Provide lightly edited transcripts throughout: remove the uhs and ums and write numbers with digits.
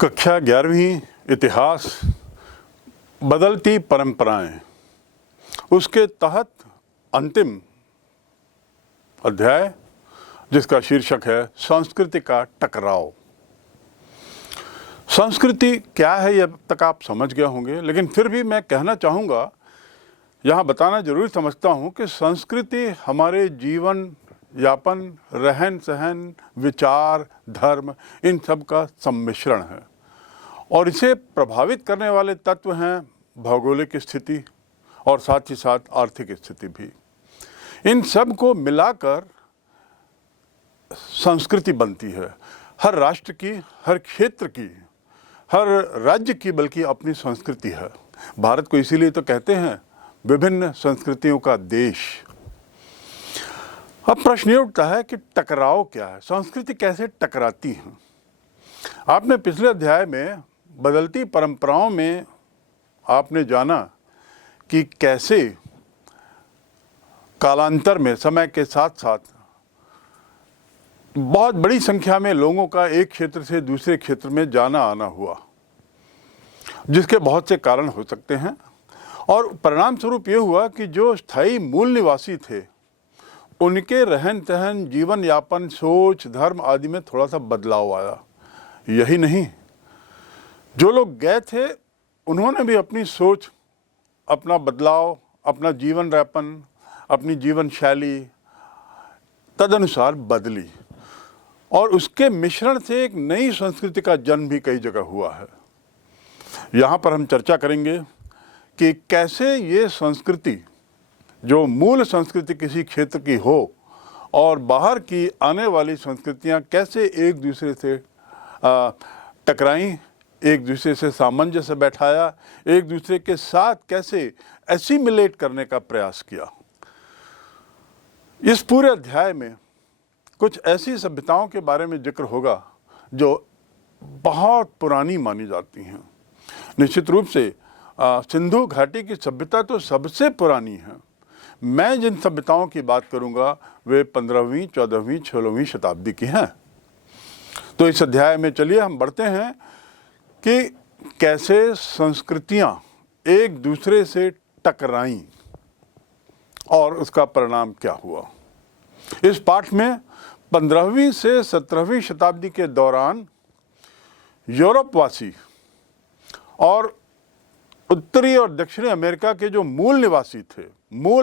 कक्षा 11वीं इतिहास बदलती परंपराएं, उसके तहत अंतिम अध्याय जिसका शीर्षक है संस्कृति का टकराव। संस्कृति क्या है ये अब तक आप समझ गए होंगे, लेकिन फिर भी मैं कहना चाहूँगा, यहाँ बताना जरूर समझता हूँ कि संस्कृति हमारे जीवन यापन, रहन सहन, विचार, धर्म, इन सब का सम्मिश्रण है और इसे प्रभावित करने वाले तत्व हैं भौगोलिक स्थिति और साथ ही साथ आर्थिक स्थिति भी। इन सब को मिलाकर संस्कृति बनती है। हर राष्ट्र की, हर क्षेत्र की, हर राज्य की बल्कि अपनी संस्कृति है। भारत को इसीलिए तो कहते हैं विभिन्न संस्कृतियों का देश। अब प्रश्न ये उठता है कि टकराव क्या है, संस्कृति कैसे टकराती हैं। आपने पिछले अध्याय में बदलती परंपराओं में आपने जाना कि कैसे कालांतर में समय के साथ साथ बहुत बड़ी संख्या में लोगों का एक क्षेत्र से दूसरे क्षेत्र में जाना आना हुआ, जिसके बहुत से कारण हो सकते हैं और परिणाम स्वरूप ये हुआ कि जो स्थायी मूल निवासी थे उनके रहन सहन, जीवन यापन, सोच, धर्म आदि में थोड़ा सा बदलाव आया। यही नहीं, जो लोग गए थे उन्होंने भी अपनी सोच, अपना बदलाव, अपना जीवन यापन, अपनी जीवन शैली तदनुसार बदली और उसके मिश्रण से एक नई संस्कृति का जन्म भी कई जगह हुआ है। यहाँ पर हम चर्चा करेंगे कि कैसे ये संस्कृति, जो मूल संस्कृति किसी क्षेत्र की हो और बाहर की आने वाली संस्कृतियाँ कैसे एक दूसरे से टकराईं, एक दूसरे से सामंजस्य बैठाया, एक दूसरे के साथ कैसे एसिमिलेट करने का प्रयास किया। इस पूरे अध्याय में कुछ ऐसी सभ्यताओं के बारे में जिक्र होगा जो बहुत पुरानी मानी जाती हैं। निश्चित रूप से सिंधु घाटी की सभ्यता तो सबसे पुरानी है। मैं जिन सभ्यताओं की बात करूंगा वे 15वीं, 14वीं, 16वीं शताब्दी की हैं। तो इस अध्याय में चलिए हम बढ़ते हैं कि कैसे संस्कृतियां एक दूसरे से टकराईं और उसका परिणाम क्या हुआ। इस पाठ में 15वीं से 17वीं शताब्दी के दौरान यूरोपवासी और उत्तरी और दक्षिणी अमेरिका के जो मूल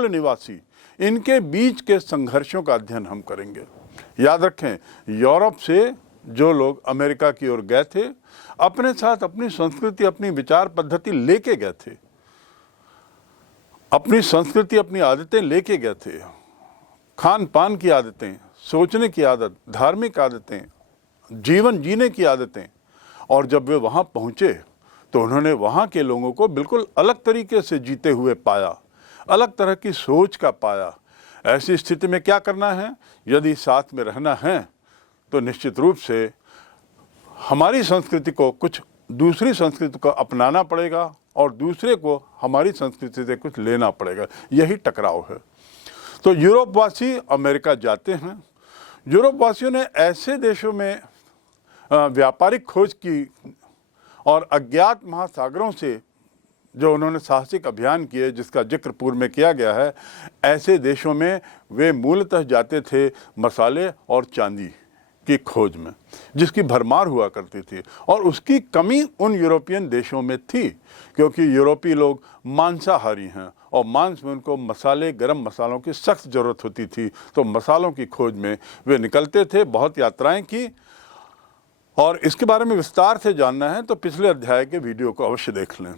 निवासी, इनके बीच के संघर्षों का अध्ययन हम करेंगे। याद रखें, यूरोप से जो लोग अमेरिका की ओर गए थे अपने साथ अपनी संस्कृति, अपनी विचार पद्धति लेके गए थे, अपनी संस्कृति, अपनी आदतें लेके गए थे, खान पान की आदतें, सोचने की आदत, धार्मिक आदतें, जीवन जीने की आदतें। और जब वे वहाँ पहुँचे तो उन्होंने वहाँ के लोगों को बिल्कुल अलग तरीके से जीते हुए पाया, अलग तरह की सोच का पाया। ऐसी स्थिति में क्या करना है, यदि साथ में रहना है तो निश्चित रूप से हमारी संस्कृति को कुछ दूसरी संस्कृति को अपनाना पड़ेगा और दूसरे को हमारी संस्कृति से कुछ लेना पड़ेगा। यही टकराव है। तो यूरोपवासी अमेरिका जाते हैं। यूरोपवासियों ने ऐसे देशों में व्यापारिक खोज की और अज्ञात महासागरों से जो उन्होंने साहसिक अभियान किए, जिसका जिक्र पूर्व में किया गया है, ऐसे देशों में वे मूलतः जाते थे मसाले और चांदी की खोज में, जिसकी भरमार हुआ करती थी और उसकी कमी उन यूरोपियन देशों में थी क्योंकि यूरोपीय लोग मांसाहारी हैं और मांस में उनको मसाले, गरम मसालों की सख्त ज़रूरत होती थी। तो मसालों की खोज में वे निकलते थे, बहुत यात्राएं की। और इसके बारे में विस्तार से जानना है तो पिछले अध्याय के वीडियो को अवश्य देख लें।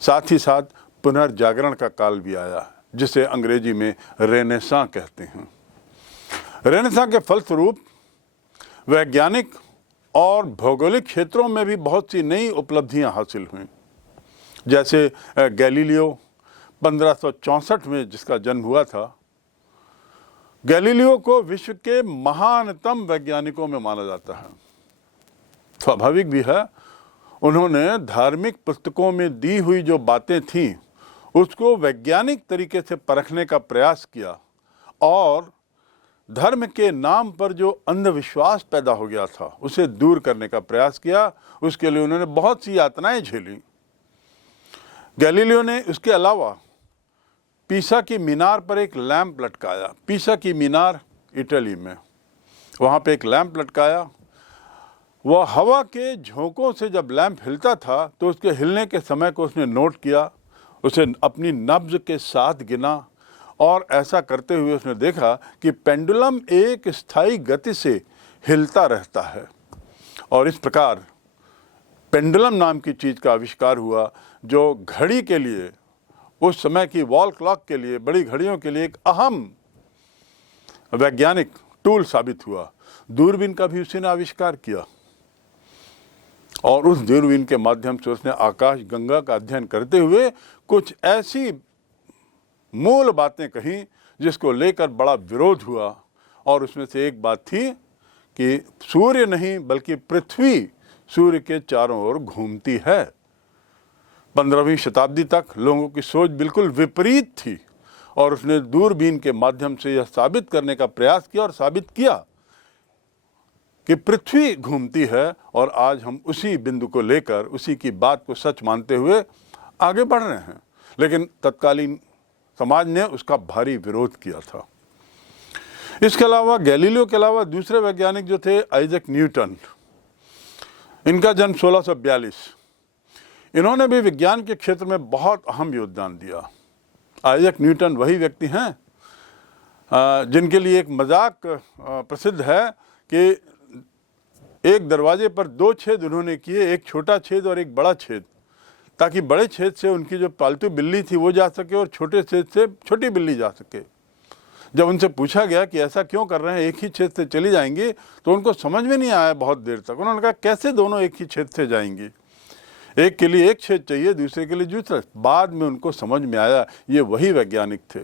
साथ ही साथ पुनर्जागरण का काल भी आया, जिसे अंग्रेजी में रेनेसां कहते हैं। रेनेसां के फलस्वरूप वैज्ञानिक और भौगोलिक क्षेत्रों में भी बहुत सी नई उपलब्धियां हासिल हुईं। जैसे गैलीलियो 1564 में जिसका जन्म हुआ था। गैलीलियो को विश्व के महानतम वैज्ञानिकों में माना जाता है। स्वाभाविक भी है, उन्होंने धार्मिक पुस्तकों में दी हुई जो बातें थीं उसको वैज्ञानिक तरीके से परखने का प्रयास किया और धर्म के नाम पर जो अंधविश्वास पैदा हो गया था उसे दूर करने का प्रयास किया। उसके लिए उन्होंने बहुत सी यातनाएं झेली। गैलीलियो ने उसके अलावा पीसा की मीनार पर एक लैंप लटकाया। पीसा की मीनार इटली में, वहाँ पे एक लैंप लटकाया। वह हवा के झोंकों से जब लैंप हिलता था तो उसके हिलने के समय को उसने नोट किया, उसे अपनी नब्ज के साथ गिना और ऐसा करते हुए उसने देखा कि पेंडुलम एक स्थायी गति से हिलता रहता है। और इस प्रकार पेंडुलम नाम की चीज़ का आविष्कार हुआ जो घड़ी के लिए, उस समय की वॉल क्लॉक के लिए, बड़ी घड़ियों के लिए एक अहम वैज्ञानिक टूल साबित हुआ। दूरबीन का भी उसी ने आविष्कार किया और उस दूरबीन के माध्यम से उसने आकाश गंगा का अध्ययन करते हुए कुछ ऐसी मूल बातें कहीं जिसको लेकर बड़ा विरोध हुआ। और उसमें से एक बात थी कि सूर्य नहीं बल्कि पृथ्वी सूर्य के चारों ओर घूमती है। 15वीं शताब्दी तक लोगों की सोच बिल्कुल विपरीत थी और उसने दूरबीन के माध्यम से यह साबित करने का प्रयास किया और साबित किया कि पृथ्वी घूमती है। और आज हम उसी बिंदु को लेकर, उसी की बात को सच मानते हुए आगे बढ़ रहे हैं। लेकिन तत्कालीन समाज ने उसका भारी विरोध किया था। इसके अलावा गैलीलियो के अलावा दूसरे वैज्ञानिक जो थे, आइजैक न्यूटन, इनका जन्म 1642। इन्होंने भी विज्ञान के क्षेत्र में बहुत अहम योगदान दिया। आइजैक न्यूटन वही व्यक्ति हैं जिनके लिए एक मजाक प्रसिद्ध है कि एक दरवाजे पर 2 छेद उन्होंने किए, एक छोटा छेद और एक बड़ा छेद, ताकि बड़े छेद से उनकी जो पालतू बिल्ली थी वो जा सके और छोटे छेद से छोटी बिल्ली जा सके। जब उनसे पूछा गया कि ऐसा क्यों कर रहे हैं, एक ही छेद से चली जाएंगी, तो उनको समझ में नहीं आया बहुत देर तक। उन्होंने कहा कैसे दोनों एक ही छेद से जाएंगी, एक के लिए एक छेद चाहिए, दूसरे के लिए दूसरा। बाद में उनको समझ में आया ये वही वैज्ञानिक थे।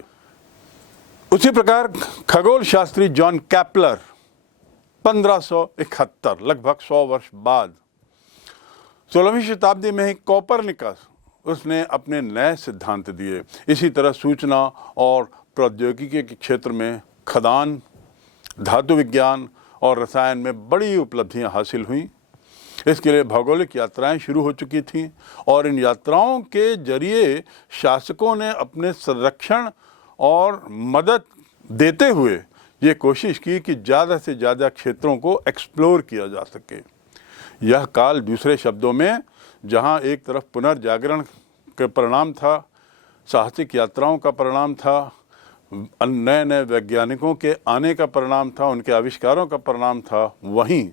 उसी प्रकार खगोल शास्त्री जॉन कैपलर 1571, लगभग 100 वर्ष बाद, 16वीं शताब्दी में ही कोपरनिकस, उसने अपने नए सिद्धांत दिए। इसी तरह सूचना और प्रौद्योगिकी के क्षेत्र में खदान, धातु विज्ञान और रसायन में बड़ी उपलब्धियां हासिल हुईं। इसके लिए भौगोलिक यात्राएं शुरू हो चुकी थीं और इन यात्राओं के जरिए शासकों ने अपने संरक्षण और मदद देते हुए ये कोशिश की कि ज़्यादा से ज़्यादा क्षेत्रों को एक्सप्लोर किया जा सके। यह काल दूसरे शब्दों में जहाँ एक तरफ पुनर्जागरण के परिणाम था, साहसिक यात्राओं का परिणाम था, नए नए वैज्ञानिकों के आने का परिणाम था, उनके आविष्कारों का परिणाम था, वहीं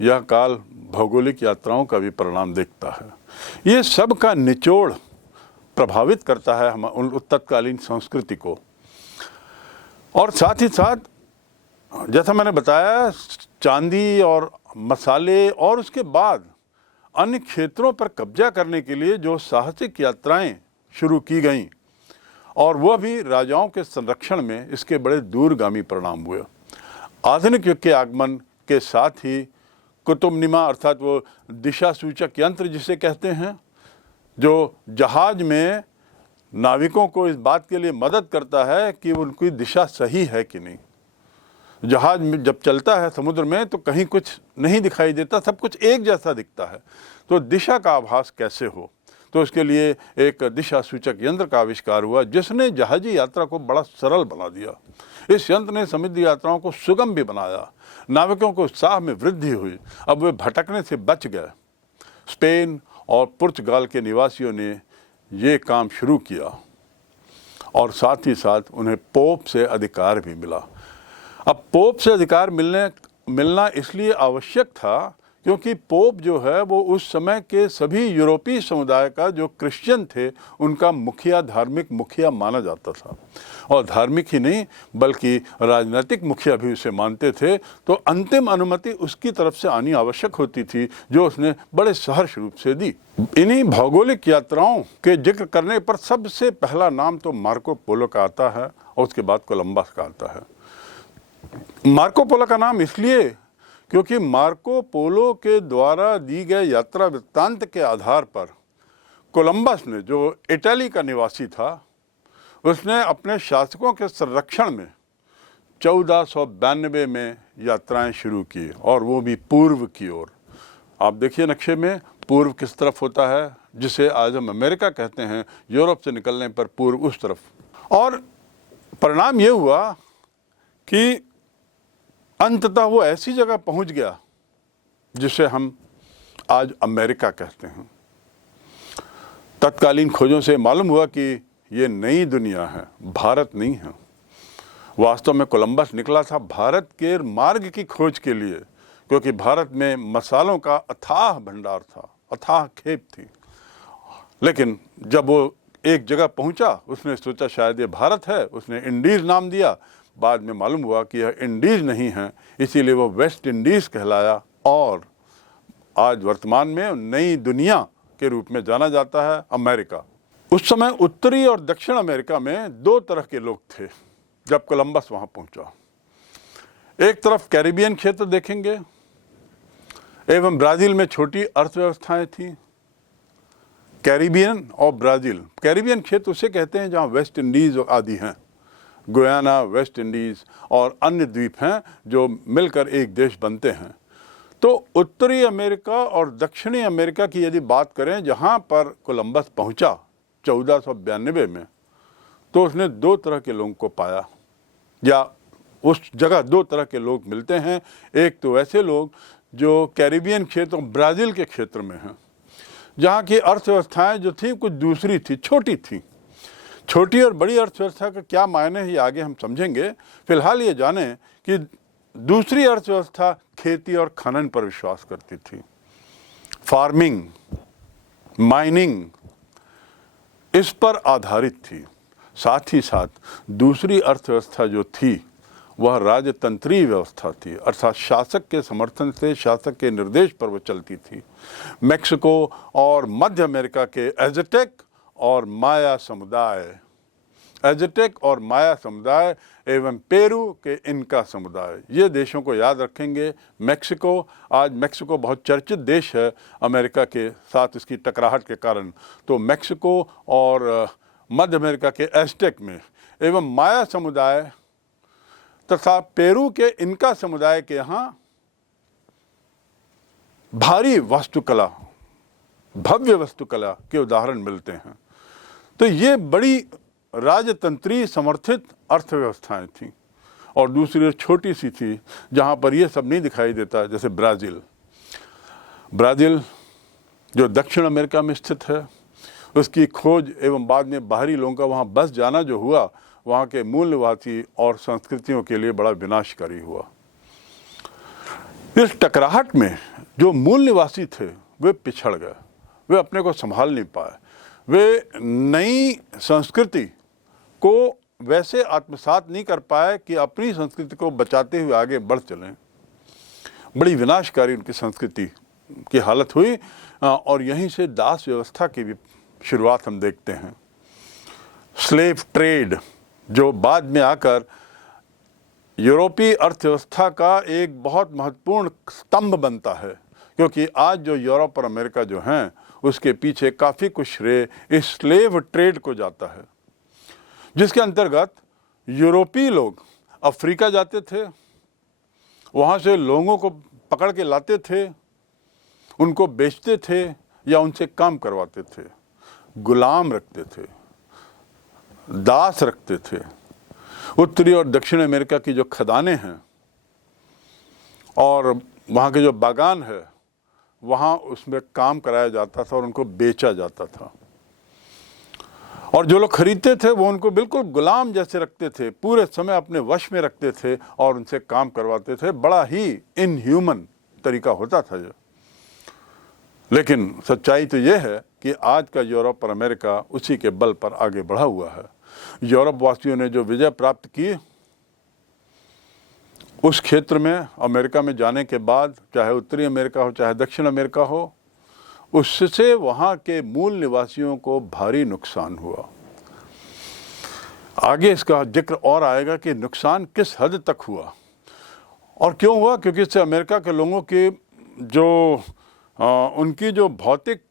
यह काल भौगोलिक यात्राओं का भी परिणाम देखता है। ये सब का निचोड़ प्रभावित करता है हम तत्कालीन संस्कृति को। और साथ ही साथ जैसा मैंने बताया, चांदी और मसाले और उसके बाद अन्य क्षेत्रों पर कब्जा करने के लिए जो साहसिक यात्राएं शुरू की गईं, और वह भी राजाओं के संरक्षण में, इसके बड़े दूरगामी परिणाम हुए। आधुनिक युग के आगमन के साथ ही कुतुबनिमा अर्थात वो दिशा सूचक यंत्र जिसे कहते हैं, जो जहाज में नाविकों को इस बात के लिए मदद करता है कि उनकी दिशा सही है कि नहीं। जहाज में जब चलता है समुद्र में तो कहीं कुछ नहीं दिखाई देता, सब कुछ एक जैसा दिखता है, तो दिशा का आभास कैसे हो। तो उसके लिए एक दिशा सूचक यंत्र का आविष्कार हुआ जिसने जहाजी यात्रा को बड़ा सरल बना दिया। इस यंत्र ने समुद्र यात्राओं को सुगम भी बनाया, नाविकों को उत्साह में वृद्धि हुई, अब वे भटकने से बच गए। स्पेन और पुर्तगाल के निवासियों ने ये काम शुरू किया और साथ ही साथ उन्हें पोप से अधिकार भी मिला। अब पोप से अधिकार मिलना इसलिए आवश्यक था क्योंकि पोप जो है वो उस समय के सभी यूरोपीय समुदाय का, जो क्रिश्चियन थे, उनका मुखिया, धार्मिक मुखिया माना जाता था। और धार्मिक ही नहीं बल्कि राजनीतिक मुखिया भी उसे मानते थे। तो अंतिम अनुमति उसकी तरफ से आनी आवश्यक होती थी, जो उसने बड़े सहर्ष रूप से दी। इन्हीं भौगोलिक यात्राओं के जिक्र करने पर सबसे पहला नाम तो मार्को पोलो का आता है और उसके बाद कोलंबस का आता है। मार्को पोलो का नाम इसलिए क्योंकि मार्को पोलो के द्वारा दी गए यात्रा वृत्तांत के आधार पर कोलंबस ने, जो इटली का निवासी था, उसने अपने शासकों के संरक्षण में 1492 में यात्राएं शुरू की, और वो भी पूर्व की ओर। आप देखिए नक्शे में पूर्व किस तरफ होता है, जिसे आज हम अमेरिका कहते हैं। यूरोप से निकलने पर पूर्व उस तरफ। और परिणाम ये हुआ कि अंततः वो ऐसी जगह पहुंच गया जिसे हम आज अमेरिका कहते हैं। तत्कालीन खोजों से मालूम हुआ कि ये नई दुनिया है, भारत नहीं है। वास्तव में कोलंबस निकला था भारत के मार्ग की खोज के लिए, क्योंकि भारत में मसालों का अथाह भंडार था, अथाह खेप थी। लेकिन जब वो एक जगह पहुंचा, उसने सोचा शायद ये भारत है, उसने इंडीज नाम दिया। बाद में मालूम हुआ कि यह इंडीज नहीं है, इसीलिए वो वेस्ट इंडीज कहलाया, और आज वर्तमान में नई दुनिया के रूप में जाना जाता है अमेरिका। उस समय उत्तरी और दक्षिण अमेरिका में दो तरह के लोग थे जब कोलंबस वहां पहुंचा। एक तरफ कैरिबियन क्षेत्र देखेंगे, एवं ब्राजील में छोटी अर्थव्यवस्थाएं थीं। कैरिबियन और ब्राजील, कैरिबियन क्षेत्र उसे कहते हैं जहां वेस्ट इंडीज आदि हैं, गुयाना, वेस्ट इंडीज और अन्य द्वीप हैं जो मिलकर एक देश बनते हैं। तो उत्तरी अमेरिका और दक्षिणी अमेरिका की यदि बात करें, जहां पर कोलंबस पहुंचा 1492 में, तो उसने दो तरह के लोगों को पाया, या उस जगह दो तरह के लोग मिलते हैं। एक तो ऐसे लोग जो कैरिबियन क्षेत्र, ब्राज़ील के क्षेत्र में हैं, जहाँ की अर्थव्यवस्थाएं जो थी कुछ दूसरी थी, छोटी थी। छोटी और बड़ी अर्थव्यवस्था का क्या मायने है ये आगे हम समझेंगे। फिलहाल ये जानें कि दूसरी अर्थव्यवस्था खेती और खनन पर विश्वास करती थी, फार्मिंग, माइनिंग, इस पर आधारित थी। साथ ही साथ दूसरी अर्थव्यवस्था जो थी वह राजतंत्रीय व्यवस्था थी, अर्थात शासक के समर्थन से, शासक के निर्देश पर वह चलती थी। मेक्सिको और मध्य अमेरिका के एज़टेक और माया समुदाय, एज़टेक और माया समुदाय एवं पेरू के इनका समुदाय, ये देशों को याद रखेंगे। मेक्सिको, आज मेक्सिको बहुत चर्चित देश है अमेरिका के साथ इसकी टकराहट के कारण। तो मेक्सिको और मध्य अमेरिका के एज़टेक में एवं माया समुदाय तथा पेरू के इनका समुदाय के यहाँ भारी वास्तुकला, भव्य वास्तुकला के उदाहरण मिलते हैं। तो ये बड़ी राजतंत्रीय समर्थित अर्थव्यवस्थाएं थीं। और दूसरी छोटी सी थी जहाँ पर ये सब नहीं दिखाई देता, जैसे ब्राज़ील। ब्राज़ील जो दक्षिण अमेरिका में स्थित है, उसकी खोज एवं बाद में बाहरी लोगों का वहाँ बस जाना जो हुआ, वहाँ के मूल निवासी और संस्कृतियों के लिए बड़ा विनाशकारी हुआ। इस टकराहट में जो मूल निवासी थे वे पिछड़ गए, वे अपने को संभाल नहीं पाए, वे नई संस्कृति को वैसे आत्मसात नहीं कर पाए कि अपनी संस्कृति को बचाते हुए आगे बढ़ चलें। बड़ी विनाशकारी उनकी संस्कृति की हालत हुई, और यहीं से दास व्यवस्था की भी शुरुआत हम देखते हैं। स्लेव ट्रेड जो बाद में आकर यूरोपीय अर्थव्यवस्था का एक बहुत महत्वपूर्ण स्तंभ बनता है, क्योंकि आज जो यूरोप और अमेरिका जो हैं उसके पीछे काफ़ी कुछ श्रेय इस स्लेव ट्रेड को जाता है, जिसके अंतर्गत यूरोपीय लोग अफ्रीका जाते थे, वहाँ से लोगों को पकड़ के लाते थे, उनको बेचते थे या उनसे काम करवाते थे, गुलाम रखते थे, दास रखते थे। उत्तरी और दक्षिण अमेरिका की जो खदानें हैं और वहाँ के जो बागान है, वहाँ उसमें काम कराया जाता था और उनको बेचा जाता था। और जो लोग खरीदते थे वो उनको बिल्कुल गुलाम जैसे रखते थे, पूरे समय अपने वश में रखते थे और उनसे काम करवाते थे। बड़ा ही इनह्यूमन तरीका होता था ये। लेकिन सच्चाई तो ये है कि आज का यूरोप और अमेरिका उसी के बल पर आगे बढ़ा हुआ है। यूरोप वासियों ने जो विजय प्राप्त की उस क्षेत्र में, अमेरिका में जाने के बाद, चाहे उत्तरी अमेरिका हो चाहे दक्षिण अमेरिका हो, उससे वहाँ के मूल निवासियों को भारी नुकसान हुआ। आगे इसका जिक्र और आएगा कि नुकसान किस हद तक हुआ और क्यों हुआ, क्योंकि इससे अमेरिका के लोगों की जो उनकी जो भौतिक,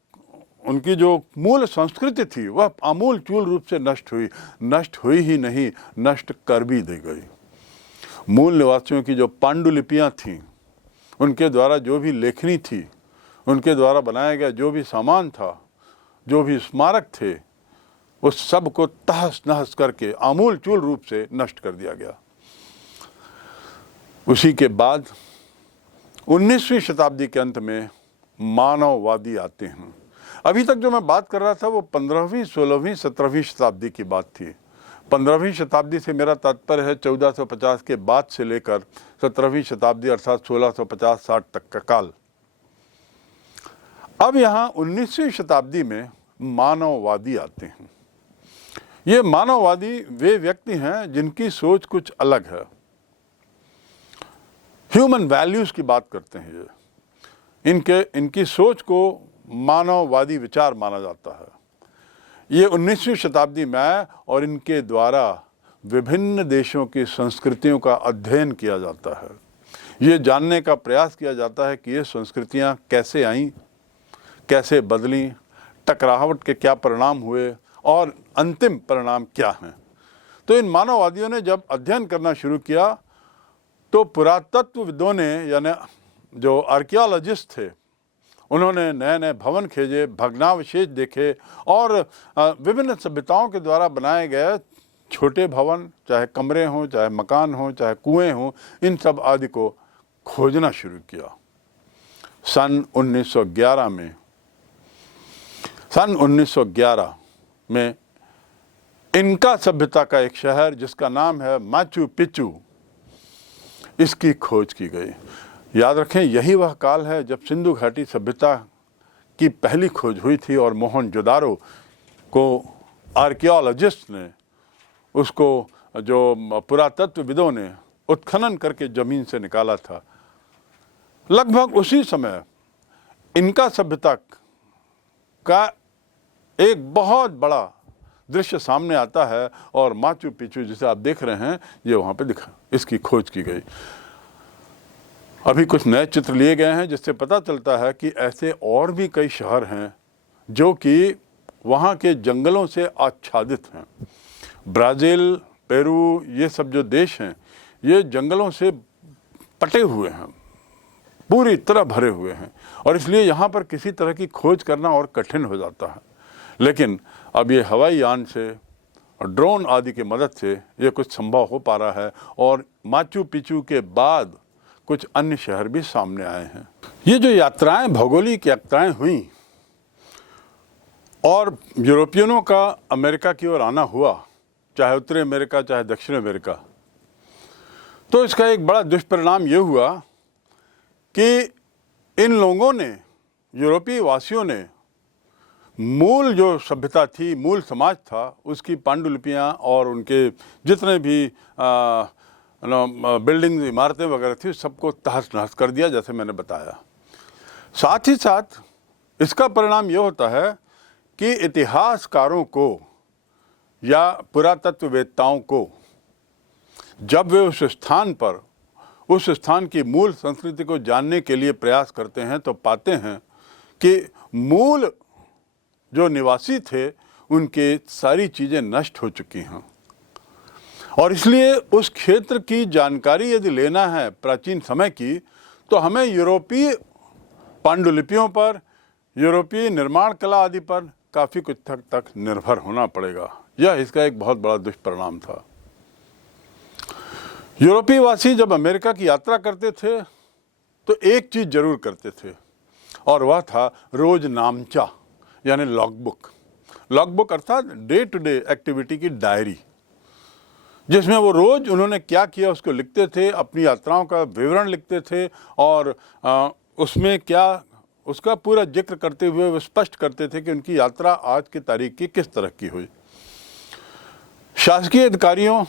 उनकी जो मूल संस्कृति थी वह आमूल चूल रूप से नष्ट हुई ही नहीं, नष्ट कर भी दी गई। मूल निवासियों की जो पांडुलिपियाँ थीं, उनके द्वारा जो भी लेखनी थी, उनके द्वारा बनाया गया जो भी सामान था, जो भी स्मारक थे, उस सब को तहस नहस करके आमूल चूल रूप से नष्ट कर दिया गया। उसी के बाद 19वीं शताब्दी के अंत में मानववादी आते हैं। अभी तक जो मैं बात कर रहा था वो 15वीं, 16वीं, 17वीं शताब्दी की बात थी। 15वीं शताब्दी से मेरा तात्पर्य है 1450 के बाद से लेकर 17वीं शताब्दी अर्थात 1650-60 तक का काल। अब यहाँ 19वीं शताब्दी में मानववादी आते हैं। ये मानववादी वे व्यक्ति हैं जिनकी सोच कुछ अलग है, ह्यूमन वैल्यूज की बात करते हैं। ये इनकी सोच को मानववादी विचार माना जाता है। ये 19वीं शताब्दी में आए और इनके द्वारा विभिन्न देशों की संस्कृतियों का अध्ययन किया जाता है। ये जानने का प्रयास किया जाता है कि ये संस्कृतियाँ कैसे आईं, कैसे बदलीं, टकराहट के क्या परिणाम हुए और अंतिम परिणाम क्या हैं। तो इन मानववादियों ने जब अध्ययन करना शुरू किया तो पुरातत्वविदों ने, यानी जो आर्कियोलॉजिस्ट थे, उन्होंने नए नए भवन खोजे, भग्नावशेष देखे और विभिन्न सभ्यताओं के द्वारा बनाए गए छोटे भवन, चाहे कमरे हों, चाहे मकान हों, चाहे कुएं हों, इन सब आदि को खोजना शुरू किया। सन 1911 में इनका सभ्यता का एक शहर जिसका नाम है माचू पिचू, इसकी खोज की गई। याद रखें, यही वह काल है जब सिंधु घाटी सभ्यता की पहली खोज हुई थी और मोहनजोदारो को आर्कियोलॉजिस्ट ने, उसको जो पुरातत्वविदों ने उत्खनन करके ज़मीन से निकाला था। लगभग उसी समय इनका सभ्यता का एक बहुत बड़ा दृश्य सामने आता है और माचू पिचू जिसे आप देख रहे हैं, ये वहाँ पे दिखा, इसकी खोज की गई। अभी कुछ नए चित्र लिए गए हैं जिससे पता चलता है कि ऐसे और भी कई शहर हैं जो कि वहाँ के जंगलों से आच्छादित हैं। ब्राज़ील, पेरू, ये सब जो देश हैं, ये जंगलों से पटे हुए हैं, पूरी तरह भरे हुए हैं और इसलिए यहाँ पर किसी तरह की खोज करना और कठिन हो जाता है। लेकिन अब ये हवाई यान से और ड्रोन आदि की मदद से ये कुछ संभव हो पा रहा है और माचू पिचू के बाद कुछ अन्य शहर भी सामने आए हैं। ये जो यात्राएं, भौगोलिक यात्राएं हुई और यूरोपियनों का अमेरिका की ओर आना हुआ, चाहे उत्तरी अमेरिका चाहे दक्षिण अमेरिका, तो इसका एक बड़ा दुष्परिणाम ये हुआ कि इन लोगों ने, यूरोपीय वासियों ने, मूल जो सभ्यता थी, मूल समाज था, उसकी पांडुलिपियाँ और उनके जितने भी बिल्डिंग, इमारतें वगैरह थी, सबको तहस नहस कर दिया, जैसे मैंने बताया। साथ ही साथ इसका परिणाम ये होता है कि इतिहासकारों को या पुरातत्ववेत्ताओं को जब वे उस स्थान पर, उस स्थान की मूल संस्कृति को जानने के लिए प्रयास करते हैं तो पाते हैं कि मूल जो निवासी थे उनके सारी चीज़ें नष्ट हो चुकी हैं और इसलिए उस क्षेत्र की जानकारी यदि लेना है प्राचीन समय की, तो हमें यूरोपीय पांडुलिपियों पर, यूरोपीय निर्माण कला आदि पर काफ़ी कुछ तक निर्भर होना पड़ेगा। यह इसका एक बहुत बड़ा दुष्परिणाम था। यूरोपीय वासी जब अमेरिका की यात्रा करते थे तो एक चीज़ जरूर करते थे और वह था रोज नामचा, यानी लॉगबुक। लॉगबुक अर्थात डे टू डे एक्टिविटी की डायरी, जिसमें वो रोज़ उन्होंने क्या किया उसको लिखते थे, अपनी यात्राओं का विवरण लिखते थे और उसमें क्या, उसका पूरा जिक्र करते हुए वो स्पष्ट करते थे कि उनकी यात्रा आज की तारीख की किस तरह की हुई। शासकीय अधिकारियों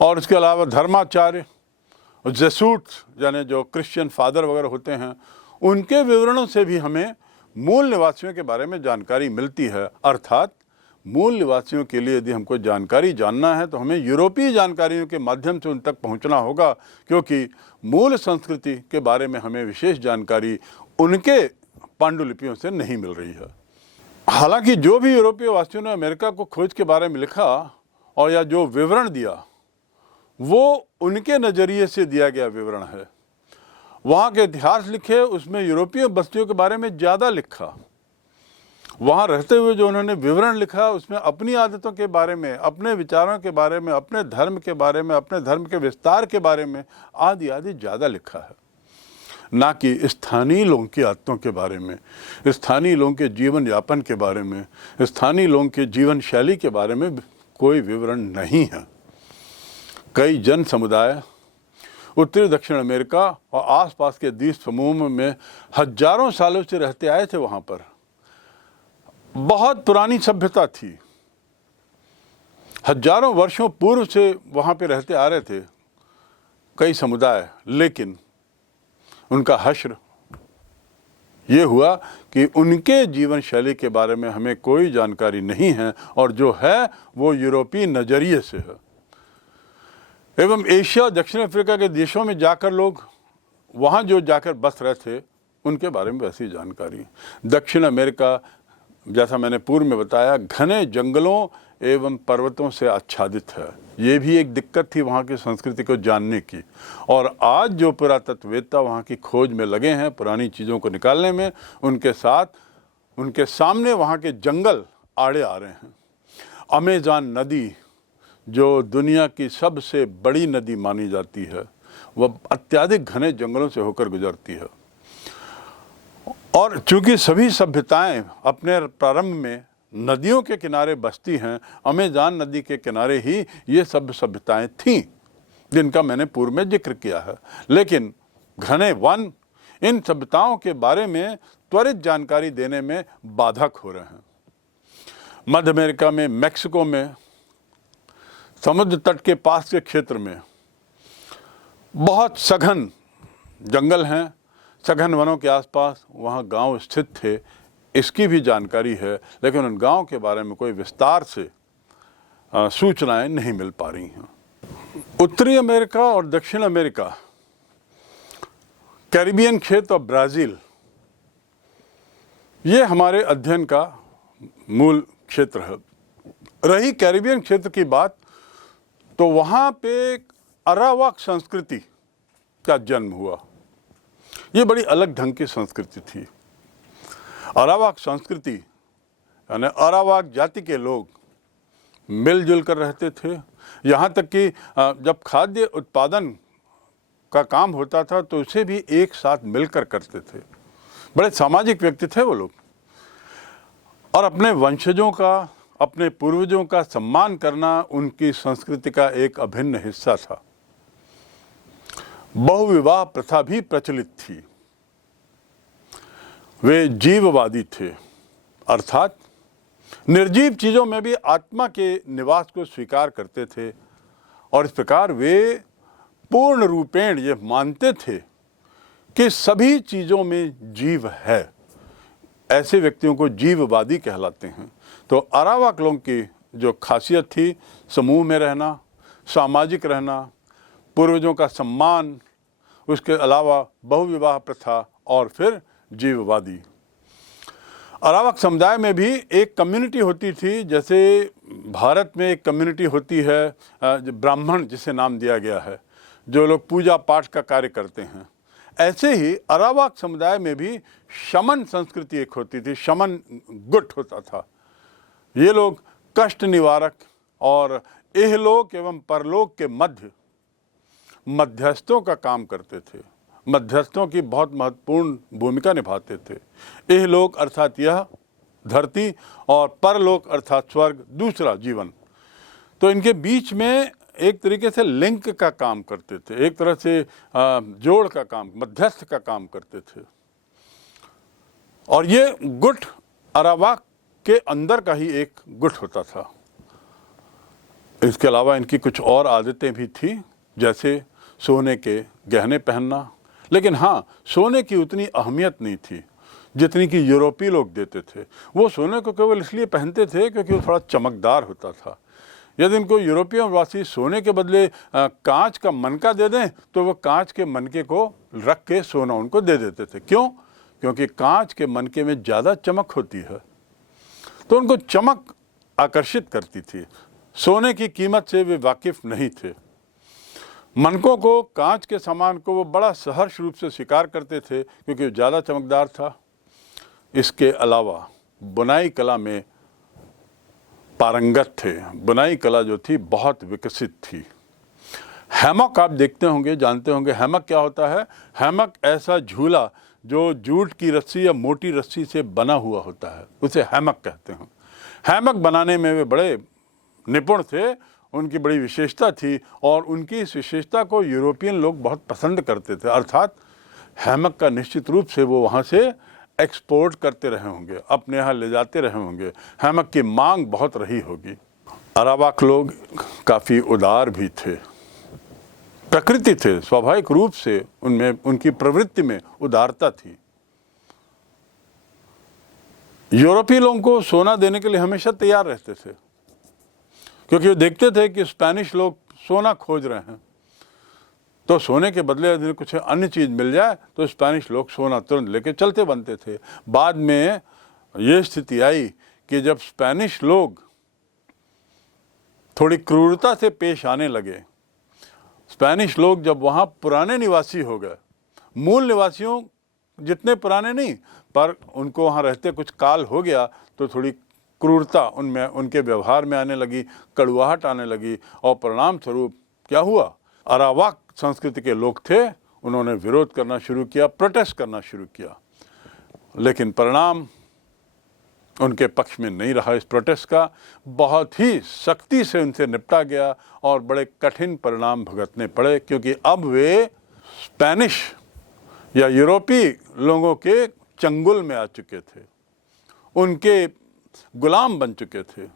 और उसके अलावा धर्माचार्य, जेसूट्स यानी जो क्रिश्चियन फादर वगैरह होते हैं, उनके विवरणों से भी हमें मूल निवासियों के बारे में जानकारी मिलती है। अर्थात मूल निवासियों के लिए यदि हमको जानकारी जानना है तो हमें यूरोपीय जानकारियों के माध्यम से उन तक पहुंचना होगा, क्योंकि मूल संस्कृति के बारे में हमें विशेष जानकारी उनके पांडुलिपियों से नहीं मिल रही है। हालांकि जो भी यूरोपीय वासियों ने अमेरिका को खोज के बारे में लिखा और या जो विवरण दिया, वो उनके नज़रिए से दिया गया विवरण है। वहाँ के इतिहास लिखे, उसमें यूरोपीय बस्तियों के बारे में ज़्यादा लिखा। वहाँ रहते हुए जो उन्होंने विवरण लिखा, उसमें अपनी आदतों के बारे में, अपने विचारों के बारे में, अपने धर्म के बारे में, अपने धर्म के विस्तार के बारे में आदि आदि ज़्यादा लिखा है, ना कि स्थानीय लोगों की आदतों के बारे में, स्थानीय लोगों के जीवन यापन के बारे में, स्थानीय लोगों के जीवन शैली के बारे में कोई विवरण नहीं है। कई जन समुदाय उत्तरी दक्षिण अमेरिका और आसपास के द्वीप समूह में हजारों सालों से रहते आए थे। वहाँ पर बहुत पुरानी सभ्यता थी, हजारों वर्षों पूर्व से वहाँ पे रहते आ रहे थे कई समुदाय, लेकिन उनका हश्र ये हुआ कि उनके जीवन शैली के बारे में हमें कोई जानकारी नहीं है, और जो है वो यूरोपीय नज़रिए से है। एवं एशिया, दक्षिण अफ्रीका के देशों में जाकर लोग वहाँ जो जाकर बस रहे थे उनके बारे में वैसी जानकारी। दक्षिण अमेरिका, जैसा मैंने पूर्व में बताया, घने जंगलों एवं पर्वतों से आच्छादित है। ये भी एक दिक्कत थी वहाँ की संस्कृति को जानने की, और आज जो पुरातत्ववेत्ता वहाँ की खोज में लगे हैं पुरानी चीज़ों को निकालने में, उनके साथ उनके सामने वहाँ के जंगल आड़े आ रहे हैं। अमेज़न नदी जो दुनिया की सबसे बड़ी नदी मानी जाती है, वह अत्यधिक घने जंगलों से होकर गुजरती है। और चूंकि सभी सभ्यताएं अपने प्रारंभ में नदियों के किनारे बसती हैं, अमेज़न नदी के किनारे ही ये सब सभ्यताएं थीं जिनका मैंने पूर्व में जिक्र किया है। लेकिन घने वन इन सभ्यताओं के बारे में त्वरित जानकारी देने में बाधक हो रहे हैं। मध्य अमेरिका में, मैक्सिको में, समुद्र तट के पास के क्षेत्र में बहुत सघन जंगल हैं, सघन वनों के आसपास वहाँ गांव स्थित थे, इसकी भी जानकारी है, लेकिन उन गांव के बारे में कोई विस्तार से सूचनाएं नहीं मिल पा रही हैं। उत्तरी अमेरिका और दक्षिण अमेरिका, कैरिबियन क्षेत्र और ब्राज़ील, ये हमारे अध्ययन का मूल क्षेत्र है। रही कैरिबियन क्षेत्र की बात, तो वहाँ पे अरावाक संस्कृति का जन्म हुआ। ये बड़ी अलग ढंग की संस्कृति थी। अरावाक संस्कृति यानी अरावाक जाति के लोग मिलजुल कर रहते थे। यहाँ तक कि जब खाद्य उत्पादन का काम होता था तो उसे भी एक साथ मिलकर करते थे। बड़े सामाजिक व्यक्ति थे वो लोग, और अपने वंशजों का, अपने पूर्वजों का सम्मान करना उनकी संस्कृति का एक अभिन्न हिस्सा था। बहुविवाह प्रथा भी प्रचलित थी। वे जीववादी थे, अर्थात निर्जीव चीज़ों में भी आत्मा के निवास को स्वीकार करते थे, और इस प्रकार वे पूर्ण रूपेण ये मानते थे कि सभी चीज़ों में जीव है। ऐसे व्यक्तियों को जीववादी कहलाते हैं। तो अरावाक लोगों की जो खासियत थी, समूह में रहना, सामाजिक रहना, पूर्वजों का सम्मान, उसके अलावा बहुविवाह प्रथा और फिर जीववादी। अरावाक समुदाय में भी एक कम्युनिटी होती थी, जैसे भारत में एक कम्युनिटी होती है ब्राह्मण जिसे नाम दिया गया है, जो लोग पूजा पाठ का कार्य करते हैं। ऐसे ही अरावाक समुदाय में भी शमन संस्कृति एक होती थी, शमन गुट होता था। ये लोग कष्ट निवारक और इहलोक एवं परलोक के मध्यस्थों का काम करते थे। मध्यस्थों की बहुत महत्वपूर्ण भूमिका निभाते थे। इहलोक अर्थात यह धरती, और परलोक अर्थात स्वर्ग, दूसरा जीवन। तो इनके बीच में एक तरीके से लिंक का काम करते थे, एक तरह से जोड़ का काम, मध्यस्थ का काम करते थे। और ये गुट अरावाक के अंदर का ही एक गुट होता था। इसके अलावा इनकी कुछ और आदतें भी थी, जैसे सोने के गहने पहनना। लेकिन हाँ, सोने की उतनी अहमियत नहीं थी जितनी कि यूरोपीय लोग देते थे। वो सोने को केवल इसलिए पहनते थे क्योंकि वो थोड़ा चमकदार होता था। यदि इनको यूरोपीय वासी सोने के बदले कांच का मनका दे दें तो वो कांच के मनके को रख के सोना उनको दे देते थे। क्यों? क्योंकि कांच के मनके में ज़्यादा चमक होती है, तो उनको चमक आकर्षित करती थी। सोने की कीमत से वे वाकिफ़ नहीं थे। मनकों को, कांच के सामान को वो बड़ा सहर्ष रूप से स्वीकार करते थे क्योंकि वो ज़्यादा चमकदार था। इसके अलावा बुनाई कला में पारंगत थे। बुनाई कला जो थी बहुत विकसित थी। हैमक आप देखते होंगे, जानते होंगे हैमक क्या होता है। हैमक ऐसा झूला जो जूट की रस्सी या मोटी रस्सी से बना हुआ होता है, उसे हैमक कहते हैं। हैमक बनाने में वे बड़े निपुण थे, उनकी बड़ी विशेषता थी और उनकी इस विशेषता को यूरोपियन लोग बहुत पसंद करते थे। अर्थात हैमक का निश्चित रूप से वो वहाँ से एक्सपोर्ट करते रहे होंगे, अपने यहाँ ले जाते रहे होंगे। हैमक की मांग बहुत रही होगी। अरावाक लोग काफ़ी उदार भी थे, प्रकृति थे, स्वाभाविक रूप से उनमें, उनकी प्रवृत्ति में उदारता थी। यूरोपीय लोगों को सोना देने के लिए हमेशा तैयार रहते थे क्योंकि वो देखते थे कि स्पेनिश लोग सोना खोज रहे हैं, तो सोने के बदले यदि कुछ अन्य चीज़ मिल जाए तो स्पेनिश लोग सोना तुरंत लेके चलते बनते थे। बाद में ये स्थिति आई कि जब स्पेनिश लोग थोड़ी क्रूरता से पेश आने लगे, स्पेनिश लोग जब वहाँ पुराने निवासी हो गए, मूल निवासियों जितने पुराने नहीं, पर उनको वहाँ रहते कुछ काल हो गया, तो थोड़ी क्रूरता उनमें, उनके व्यवहार में आने लगी, कड़ुआहट आने लगी और परिणाम स्वरूप क्या हुआ, अरावाक संस्कृति के लोग थे, उन्होंने विरोध करना शुरू किया, प्रोटेस्ट करना शुरू किया। लेकिन परिणाम उनके पक्ष में नहीं रहा। इस प्रोटेस्ट का बहुत ही सख्ती से उनसे निपटा गया और बड़े कठिन परिणाम भुगतने पड़े क्योंकि अब वे स्पेनिश या यूरोपीय लोगों के चंगुल में आ चुके थे, उनके गुलाम बन चुके थे।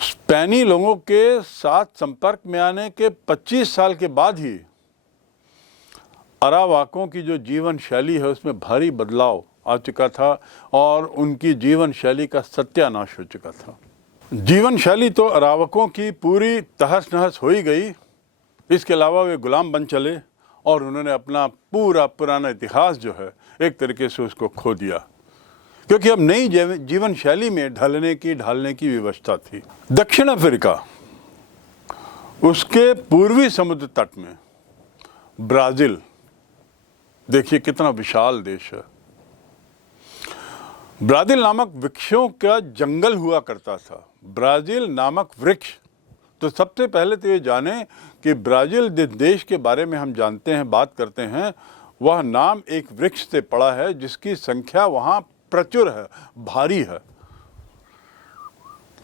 स्पेनी लोगों के साथ संपर्क में आने के 25 साल के बाद ही अरावाकों की जो जीवन शैली है उसमें भारी बदलाव आ चुका था और उनकी जीवन शैली का सत्यानाश हो चुका था। जीवन शैली तो अरावकों की पूरी तहस नहस हो ही गई, इसके अलावा वे गुलाम बन चले और उन्होंने अपना पूरा पुराना इतिहास जो है एक तरीके से उसको खो दिया क्योंकि अब नई जीवन शैली में ढालने की व्यवस्था थी। दक्षिण अफ्रीका, उसके पूर्वी समुद्र तट में ब्राज़ील, देखिए कितना विशाल देश है। ब्राज़ील नामक वृक्षों का जंगल हुआ करता था। ब्राज़ील नामक वृक्ष, तो सबसे पहले तो ये जाने कि ब्राज़ील जिस देश के बारे में हम जानते हैं, बात करते हैं, वह नाम एक वृक्ष से पड़ा है जिसकी संख्या वहाँ प्रचुर है, भारी है।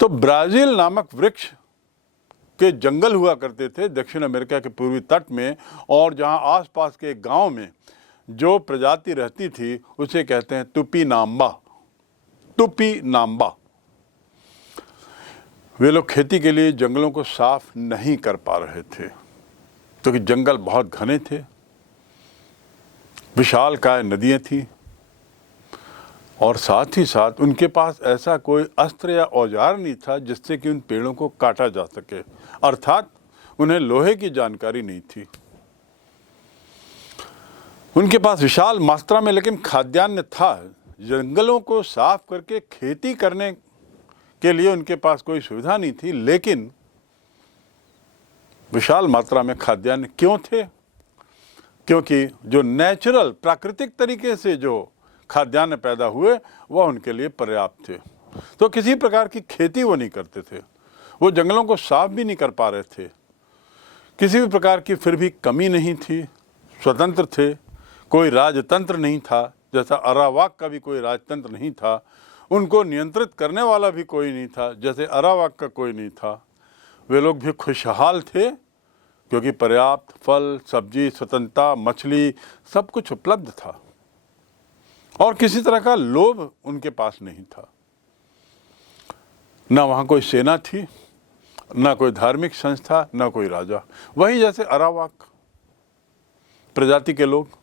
तो ब्राज़ील नामक वृक्ष के जंगल हुआ करते थे दक्षिण अमेरिका के पूर्वी तट में, और जहाँ आसपास के गांव में जो प्रजाति रहती थी उसे कहते हैं तुपीनाम्बा। तुपीनाम्बा। वे लोग खेती के लिए जंगलों को साफ नहीं कर पा रहे थे क्योंकि जंगल बहुत घने थे, विशालकाय नदियाँ थी और साथ ही साथ उनके पास ऐसा कोई अस्त्र या औजार नहीं था जिससे कि उन पेड़ों को काटा जा सके, अर्थात उन्हें लोहे की जानकारी नहीं थी। उनके पास विशाल मात्रा में लेकिन खाद्यान्न था। जंगलों को साफ करके खेती करने के लिए उनके पास कोई सुविधा नहीं थी, लेकिन विशाल मात्रा में खाद्यान्न क्यों थे? क्योंकि जो नेचुरल, प्राकृतिक तरीके से जो खाद्यान्न पैदा हुए वह उनके लिए पर्याप्त थे। तो किसी प्रकार की खेती वो नहीं करते थे, वो जंगलों को साफ भी नहीं कर पा रहे थे, किसी भी प्रकार की फिर भी कमी नहीं थी, स्वतंत्र थे, कोई राजतंत्र नहीं था, जैसा अरावाक का भी कोई राजतंत्र नहीं था, उनको नियंत्रित करने वाला भी कोई नहीं था जैसे अरावाक का कोई नहीं था। वे लोग भी खुशहाल थे क्योंकि पर्याप्त फल, सब्जी, स्वतंत्रता, मछली सब कुछ उपलब्ध था और किसी तरह का लोभ उनके पास नहीं था। ना वहाँ कोई सेना थी, ना कोई धार्मिक संस्था, ना कोई राजा। वही जैसे अरावाक प्रजाति के लोग